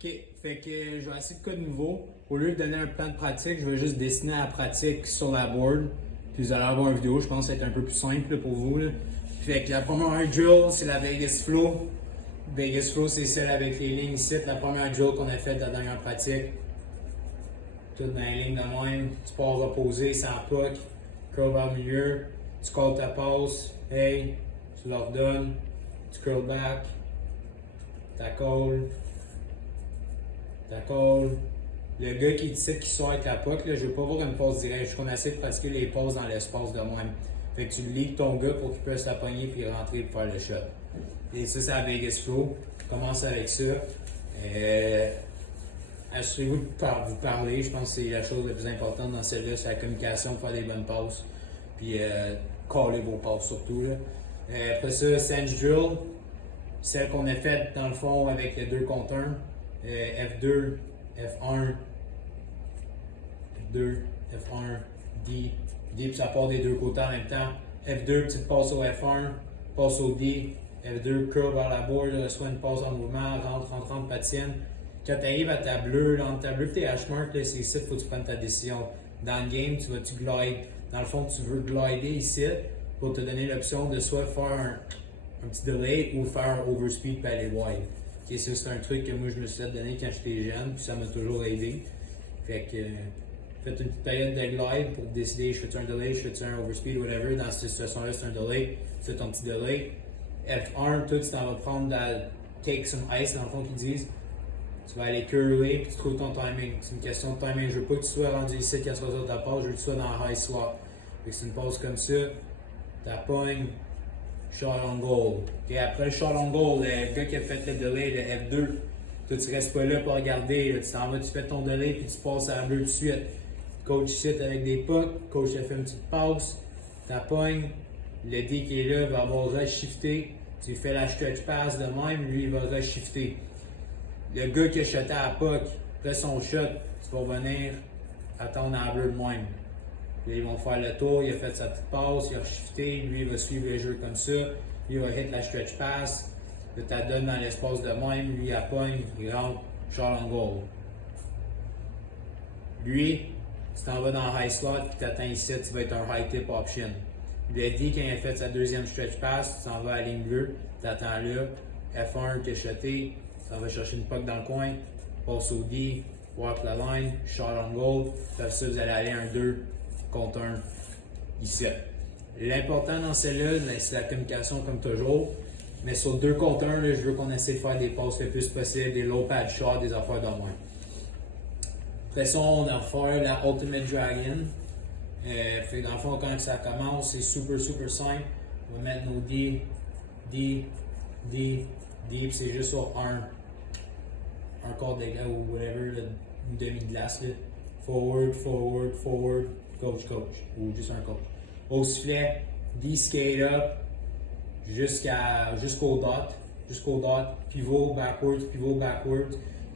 OK, fait que je vais essayer de quoi de nouveau. Au lieu de donner un plan de pratique, je vais juste dessiner la pratique sur la board. Puis vous allez avoir une vidéo, je pense que ça va être un peu plus simple là, pour vous. Là. Fait que la première drill, c'est la Vegas Flow. Vegas Flow, c'est celle avec les lignes ici. La première drill qu'on a faite la dernière pratique. Tout dans les lignes de même. Tu pars reposer, sans puck. Curl vers le milieu. Tu calls ta passe. Hey, tu leur donnes. Tu curl back. Ta call. D'accord. Le gars qui dit qui sort avec la puck, là, je veux pas voir une passe directe. Je qu'on essaie de pratiquer les passes dans l'espace de même. Fait que tu leads ton gars pour qu'il puisse la pogner puis rentrer pour faire le shot. Et ça, c'est la Vegas Flow. Commence avec ça. Assurez-vous de vous parler. Je pense que c'est la chose la plus importante dans celle-là, c'est la communication, faire des bonnes passes. Puis caller vos passes surtout. Là. Après ça, Sand Drill. Celle qu'on a faite dans le fond avec les 2 contre 1. F2, F1, F2, F1, D, puis ça part des deux côtés en même temps. F2, petite passe au F1, passe au D, F2, curl vers la board, reçoit une passe en mouvement, rentre, patine. Quand tu arrives à ta bleue, entre ta bleue et tes hashmarks, c'est ici qu'il faut que tu prennes ta décision. Dans le game, tu vas-tu glide? Dans le fond, tu veux glider ici pour te donner l'option de soit faire un petit delay ou faire un overspeed et aller wide. Okay, ça, c'est un truc que moi je me suis donné quand j'étais jeune, puis ça m'a toujours aidé. Fait que faites une petite période de glide pour décider je fais un delay, je fais un overspeed, whatever. Dans cette situation-là, c'est un delay, fais ton petit delay. F1, tout, tu t'en vas prendre take some ice, dans le fond qu'ils disent. Tu vas aller curler, puis tu trouves ton timing. C'est une question de timing. Je veux pas que tu sois rendu ici quand tu vas ta passe, je veux que tu sois dans le high slot. Fait que c'est une pause comme ça, ta pogne. Shot on goal. Okay, après le shot on goal, le gars qui a fait le delay, le F2, toi tu restes pas là pour regarder, là, tu t'en vas, tu fais ton delay puis tu passes à la bleue tout de suite. Coach ici avec des pucks, coach a fait une petite passe, ta pogne, le D qui est là va avoir rush-shifté, tu fais la stretch pass de même, lui il va rush-shifter. Le gars qui a shoté à la puck, après son shot, tu vas venir attendre à la bleue de même. Là, ils vont faire le tour, il a fait sa petite passe, il a shifté, lui il va suivre le jeu comme ça, lui il va hit la stretch pass, là tu donnes dans l'espace de même, lui il pogne, il rentre, shot on goal. Lui, tu t'en vas dans le high slot, puis tu attends ici, tu vas être un high tip option. Lui a dit quand il a fait sa deuxième stretch pass, tu t'en vas à la ligne bleue, tu attends là, F1 qui a shoté, tu t'en vas chercher une puck dans le coin, passe au D, walk la line, shot on goal, puis ça vous allez aller un 2 contre 1 ici. L'important dans celle-là, c'est la communication comme toujours. Mais sur 2 contre 1, là, je veux qu'on essaie de faire des passes le plus possible, des low pad shots, des affaires de moins. Après ça, on va faire la Ultimate Dragon. Fait dans le fond, quand ça commence, c'est super simple. On va mettre nos D, puis c'est juste sur un quart de glace ou whatever, là, une demi-glace. Forward, coach, ou juste un coach. Au sifflet, D-skate up jusqu'au dot, pivot, backwards.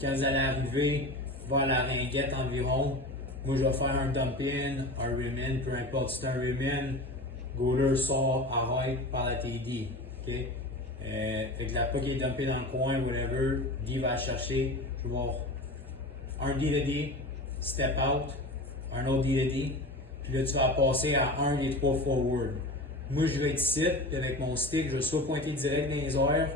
Quand vous allez arriver vers la ringuette environ, moi je vais faire un dump-in, un rim-in, peu importe si c'est un rim-in, goaler sort, arrête par la TD. Okay? Fait que la puck est dumpée dans le coin, whatever, D va chercher, je vais voir un D de D, step out, un autre D de D, puis là tu vas passer à un des 3 forward. Moi je vais être ici, puis avec mon stick, je vais soit pointer direct dans les airs,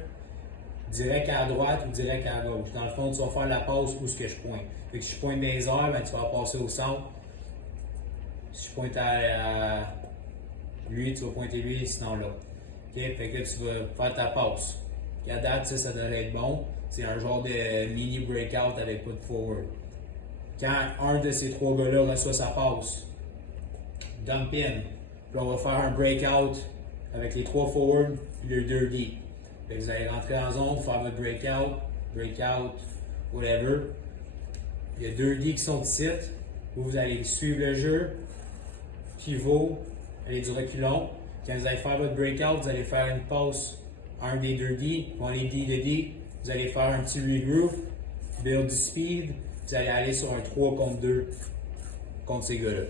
direct à droite ou direct à gauche. Dans le fond, tu vas faire la passe où ce que je pointe. Fait que si je pointe dans les airs, ben, tu vas passer au centre. Si je pointe à lui, tu vas pointer lui, sinon là. Okay? Fait que tu vas faire ta passe. À date, ça devrait être bon. C'est un genre de mini breakout avec pas de forward. Quand un de ces 3 gars-là reçoit sa passe, dump in, puis on va faire un breakout avec les 3 forward puis le 2 D. Fait que vous allez rentrer en zone, faire votre breakout, whatever. Il y a 2 D qui sont ici. Vous allez suivre le jeu, pivot, aller du reculon. Quand vous allez faire votre breakout, vous allez faire une passe à un des 2 D, vont les D de D. Vous allez faire un petit regroup, build du speed. Vous allez aller sur un 3 contre 2 contre ces gars-là.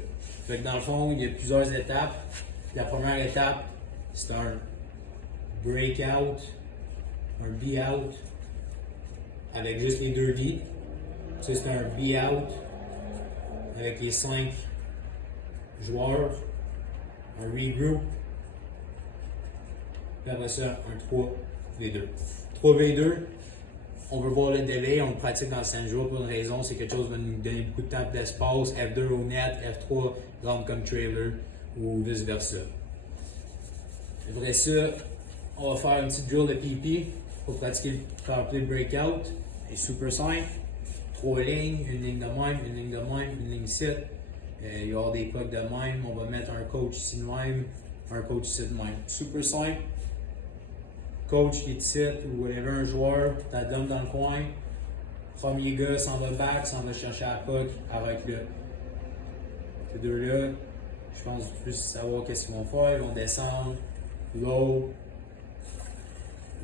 Fait que dans le fond, il y a plusieurs étapes. La première étape, c'est un breakout, un be out, avec juste les 2 V. Ça, c'est un B-out avec les 5 joueurs. Un regroup. Puis après ça, un 3v2. 3v2, on veut voir le délai, on le pratique dans 5 jours pour une raison, c'est quelque chose qui va nous donner beaucoup de temps d'espace. F2 au net, F3 rentre comme trailer ou vice versa. Après ça, on va faire une petite drill de PP pour pratiquer le powerplay breakout. C'est super simple. 3 lignes, une ligne de même, une ligne de même, une ligne ici. Il va y avoir des pucks de même. On va mettre un coach ici de même, un coach ici de même. Super simple. Coach qui est ici ou whatever, un joueur, t'as dump dans le coin. Premier gars s'en va back, s'en va chercher la puck, arrête-le. Ces deux-là, je pense plus savoir qu'est-ce qu'ils vont faire. Ils vont descendre, low,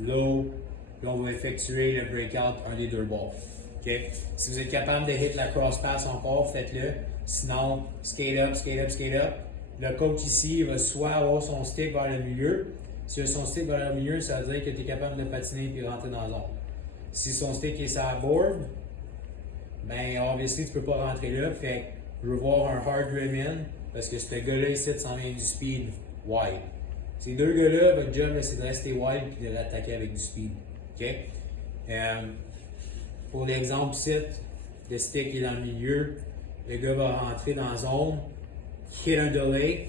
low, puis on va effectuer le breakout un des deux balls. Okay? Si vous êtes capable de hit la cross pass encore, faites-le. Sinon, skate up, skate up, skate up. Le coach ici il va soit avoir son stick vers le milieu. Si son stick vers le milieu, ça veut dire que tu es capable de patiner et rentrer dans la zone. Si son stick est sur la board, ben obviously tu peux pas rentrer là. Fait que je veux voir un hard rim in parce que ce gars-là ici s'en vient du speed wide. Ces deux gars-là, votre job c'est de rester wide et de l'attaquer avec du speed. Okay? Pour l'exemple ici, le stick est dans le milieu, le gars va rentrer dans la zone, hit un delay,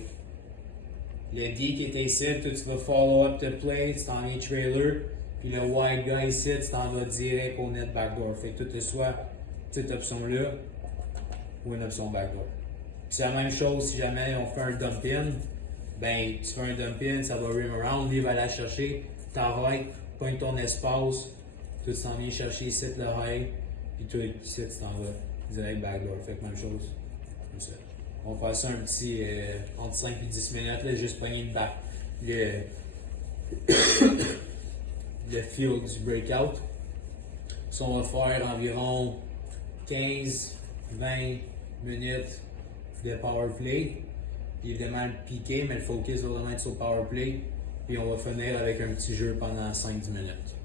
le D qui était ici, toi tu vas follow up the play, tu t'en viens trailer, puis le wide guy ici, tu t'en vas direct au net backdoor. Fait que tu as soit cette option-là ou une option backdoor. C'est la même chose si jamais on fait un dump in, ben tu fais un dump in, ça va rim around, lui va la chercher, t'arrêtes, pointe ton espace, tu t'en viens chercher ici le high, puis toi ici tu t'en vas direct backdoor. Fait que même chose, comme ça. On va faire ça un petit entre 5 et 10 minutes, là, juste pogner le feel du breakout. Ça, on va faire environ 15-20 minutes de power play. Puis évidemment le piqué, mais le focus va vraiment être sur le power play. Puis on va finir avec un petit jeu pendant 5-10 minutes.